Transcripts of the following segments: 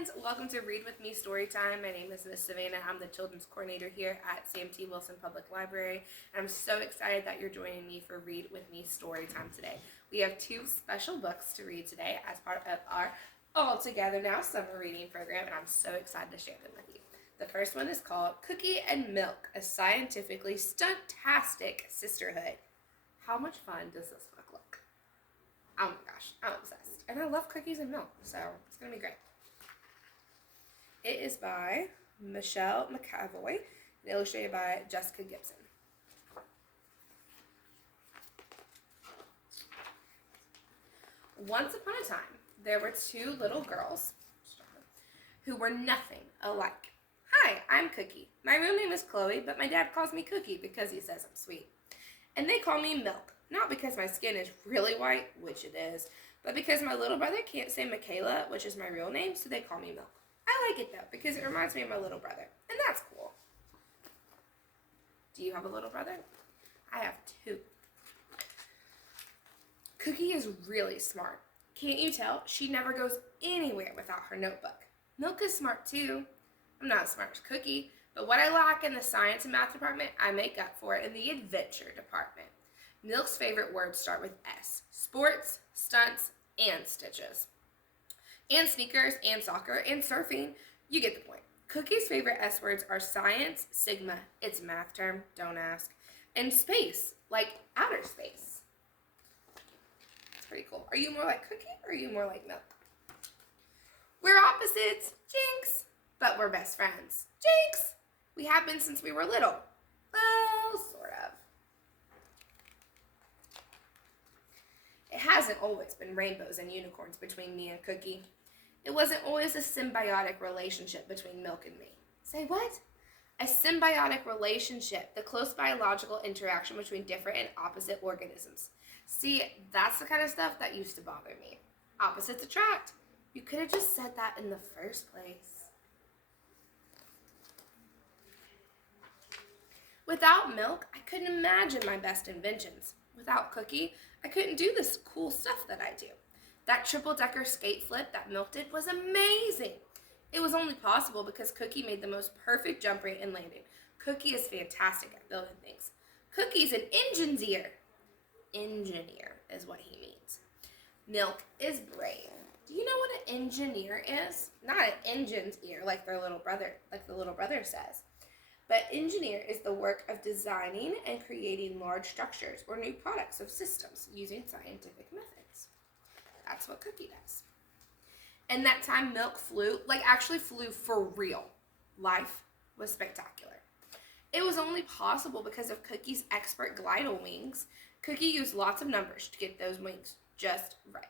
friends, welcome to Read With Me Storytime. My name is Miss Savannah. I'm the children's coordinator here at Sam T. Wilson Public Library, and I'm so excited that you're joining me for Read With Me Storytime today. We have two special books to read today as part of our All Together Now summer reading program, and I'm so excited to share them with you. The first one is called Cookie and Milk, a scientifically stuntastic sisterhood. How much fun does this book look? Oh my gosh, I'm obsessed. And I love cookies and milk, so it's going to be great. It is by Michelle McAvoy and illustrated by Jessica Gibson. Once upon a time, there were two little girls who were nothing alike. Hi, I'm Cookie. My real name is Chloe, but my dad calls me Cookie because he says I'm sweet. And they call me Milk, not because my skin is really white, which it is, but because my little brother can't say Michaela, which is my real name, so they call me Milk. I like it though, because it reminds me of my little brother, and that's cool. Do you have a little brother? I have two. Cookie is really smart. Can't you tell? She never goes anywhere without her notebook. Milk is smart too. I'm not as smart as Cookie, but what I lack in the science and math department, I make up for it in the adventure department. Milk's favorite words start with S. Sports, stunts, and stitches. And sneakers, and soccer, and surfing. You get the point. Cookie's favorite S words are science, sigma, it's a math term, don't ask, and space, like outer space. It's pretty cool. Are you more like Cookie, or are you more like Milk? We're opposites, jinx, but we're best friends, jinx. We have been since we were little. Well, sort of. It hasn't always been rainbows and unicorns between me and Cookie. It wasn't always a symbiotic relationship between Milk and me. Say what? A symbiotic relationship, the close biological interaction between different and opposite organisms. See, that's the kind of stuff that used to bother me. Opposites attract. You could have just said that in the first place. Without Milk, I couldn't imagine my best inventions. Without Cookie, I couldn't do this cool stuff that I do. That triple-decker skate flip that Milk did was amazing. It was only possible because Cookie made the most perfect jump rate and landing. Cookie is fantastic at building things. Cookie's an engineer. Engineer is what he means. Milk is brave. Do you know what an engineer is? Not an engine's ear like the little brother says. But engineer is the work of designing and creating large structures or new products of systems using scientific methods. That's what Cookie does. And that time Milk flew, actually flew for real. Life was spectacular. It was only possible because of Cookie's expert glider wings. Cookie used lots of numbers to get those wings just right.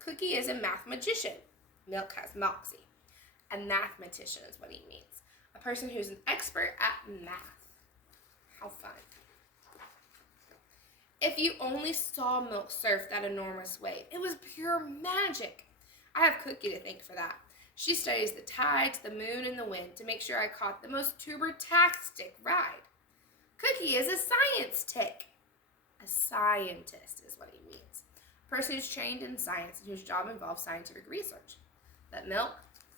Cookie is a mathematician. Milk has moxie. A mathematician is what he means. A person who's an expert at math. How fun. If you only saw Milk surf that enormous wave, it was pure magic. I have Cookie to thank for that. She studies the tides, the moon, and the wind to make sure I caught the most tuber-tastic ride. Cookie is a science tick. A scientist is what he means. A person who's trained in science and whose job involves scientific research. But Milk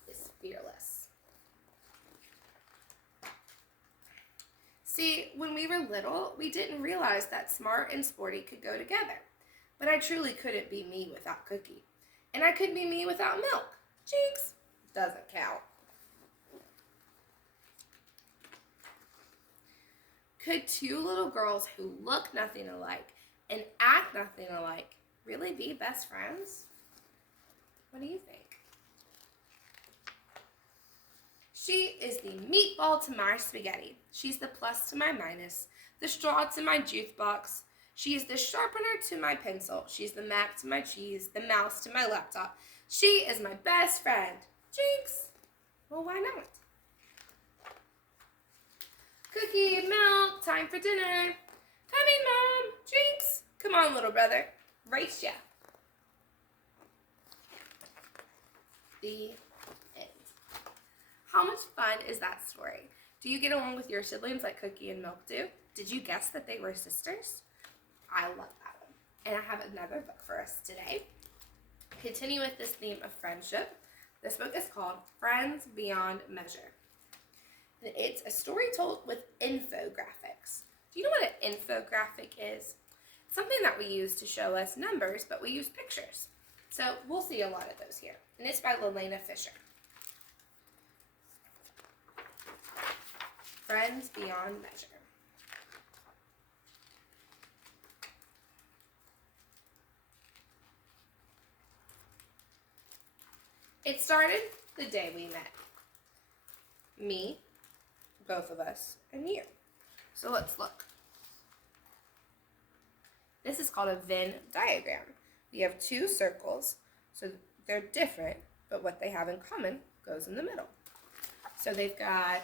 is fearless. See, when we were little, we didn't realize that smart and sporty could go together. But I truly couldn't be me without Cookie. And I couldn't be me without Milk. Jinx. Doesn't count. Could two little girls who look nothing alike and act nothing alike really be best friends? What do you think? She is the meatball to my spaghetti. She's the plus to my minus, the straw to my juice box. She is the sharpener to my pencil. She's the Mac to my cheese, the mouse to my laptop. She is my best friend. Jinx. Well, why not? Cookie and Milk, time for dinner. Coming, Mom. Jinx. Come on, little brother. Race ya. The end. How much fun is that story? Do you get along with your siblings like Cookie and Milk do? Did you guess that they were sisters? I love that one. And I have another book for us today. Continue with this theme of friendship. This book is called Friends Beyond Measure. And it's a story told with infographics. Do you know what an infographic is? It's something that we use to show us numbers, but we use pictures. So we'll see a lot of those here. And it's by Lelena Fisher. Friends Beyond Measure. It started the day we met. Me, both of us, and you. So let's look. This is called a Venn diagram. We have two circles, so they're different, but what they have in common goes in the middle. So they've got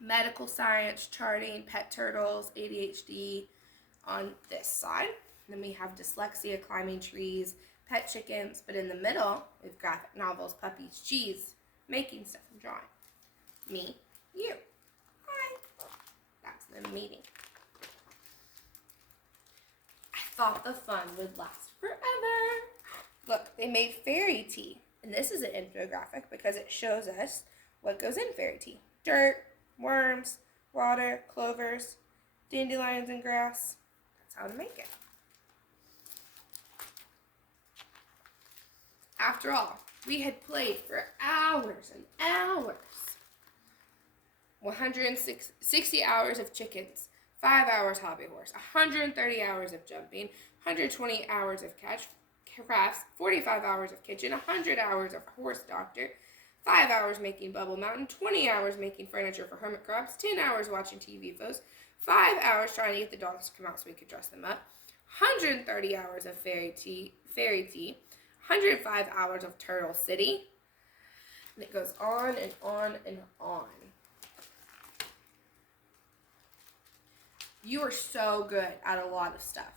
medical science, charting, pet turtles, ADHD on this side. Then we have dyslexia, climbing trees, pet chickens, but in the middle, we've graphic novels, puppies, cheese, making stuff, and drawing. Me, you. Hi. That's them meeting. I thought the fun would last forever. Look, they made fairy tea. And this is an infographic because it shows us what goes in fairy tea. Dirt, worms, water, clovers, dandelions, and grass. That's how to make it. After all, we had played for hours and hours. 160 hours of chickens, 5 hours hobby horse, 130 hours of jumping, 120 hours of crafts, 45 hours of kitchen, 100 hours of horse doctor, 5 hours making Bubble Mountain, 20 hours making furniture for hermit crabs, 10 hours watching TV shows, 5 hours trying to get the dogs to come out so we could dress them up, 130 hours of fairy tea, 105 hours of Turtle City, and it goes on and on and on. You are so good at a lot of stuff.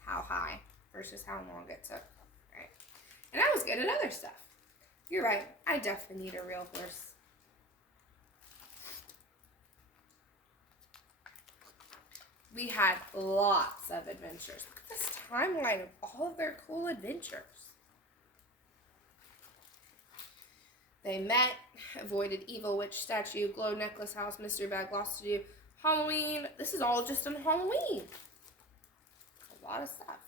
How high versus how long it took, right? And I was good at other stuff. You're right, I definitely need a real horse. We had lots of adventures. Look at this timeline of all of their cool adventures. They met, avoided evil witch statue, glow necklace house, mystery bag, lost to do, Halloween. This is all just on Halloween. A lot of stuff.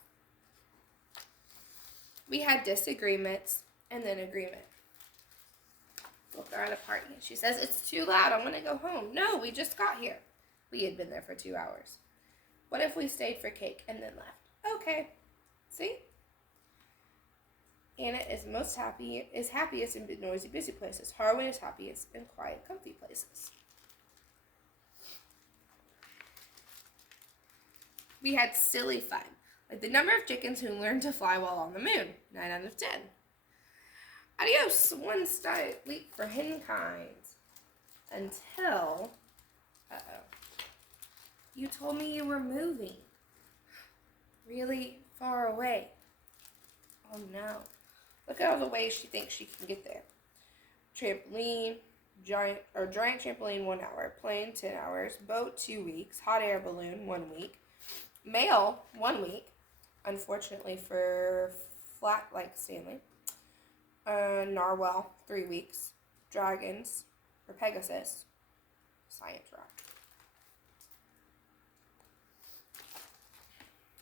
We had disagreements and then agreement. Look, they're at a party. She says, it's too loud. I want to go home. No, we just got here. We had been there for 2 hours. What if we stayed for cake and then left? Okay. See? Anna is happiest in noisy, busy places. Harwin is happiest in quiet, comfy places. We had silly fun, like the number of chickens who learned to fly while on the moon, 9 out of 10. Adios, one leap for hidden kinds. Until, you told me you were moving really far away. Oh no. Look at all the ways she thinks she can get there. Trampoline, giant trampoline 1 hour, plane 10 hours, boat 2 weeks, hot air balloon 1 week, mail 1 week, unfortunately for flat like Stanley, narwhal 3 weeks, dragons or Pegasus, science rock.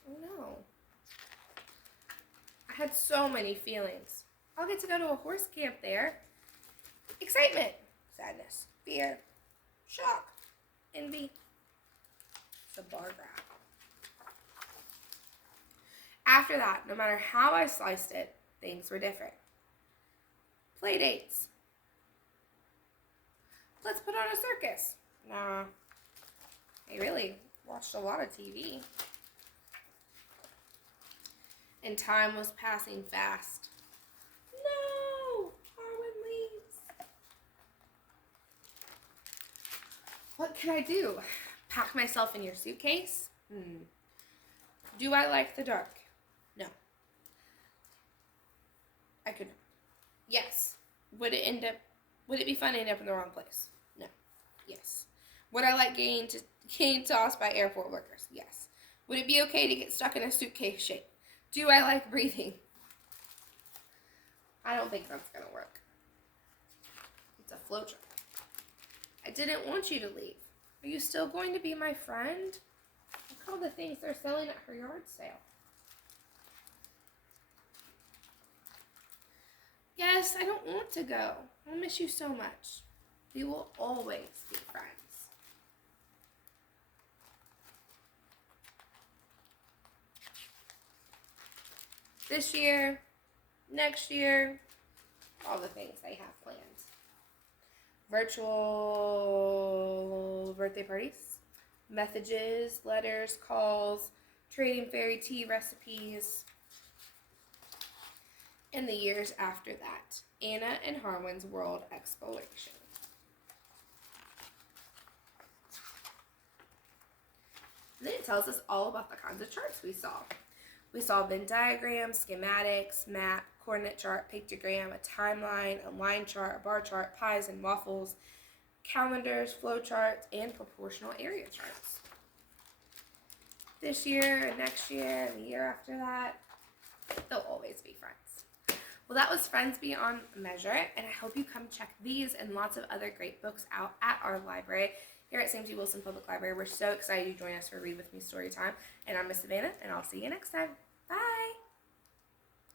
Oh no. I had so many feelings. I'll get to go to a horse camp there. Excitement, sadness, fear, shock, envy. It's a bar graph. After that, no matter how I sliced it, things were different. Play dates. Let's put on a circus. Nah, I really watched a lot of TV. And time was passing fast. No! Harwin leaves. What can I do? Pack myself in your suitcase? Do I like the dark? No. I could. Yes. Would it be fun to end up in the wrong place? No. Yes. Would I like getting tossed by airport workers? Yes. Would it be okay to get stuck in a suitcase shape? Do I like breathing? I don't think that's going to work. It's a flowchart. I didn't want you to leave. Are you still going to be my friend? Look at all the things they're selling at her yard sale. Yes, I don't want to go. I'll miss you so much. We will always be friends. This year, next year, all the things they have planned. Virtual birthday parties, messages, letters, calls, trading fairy tea recipes. In the years after that, Anna and Harwin's world exploration. And then it tells us all about the kinds of charts we saw. We saw Venn diagrams, schematics, map, coordinate chart, pictogram, a timeline, a line chart, a bar chart, pies and waffles, calendars, flow charts, and proportional area charts. This year and next year and the year after that, they'll always be friends. Well, that was Friends Beyond Measure, and I hope you come check these and lots of other great books out at our library here at Sam G. Wilson Public Library. We're so excited you join us for Read With Me Storytime, and I'm Miss Savannah, and I'll see you next time.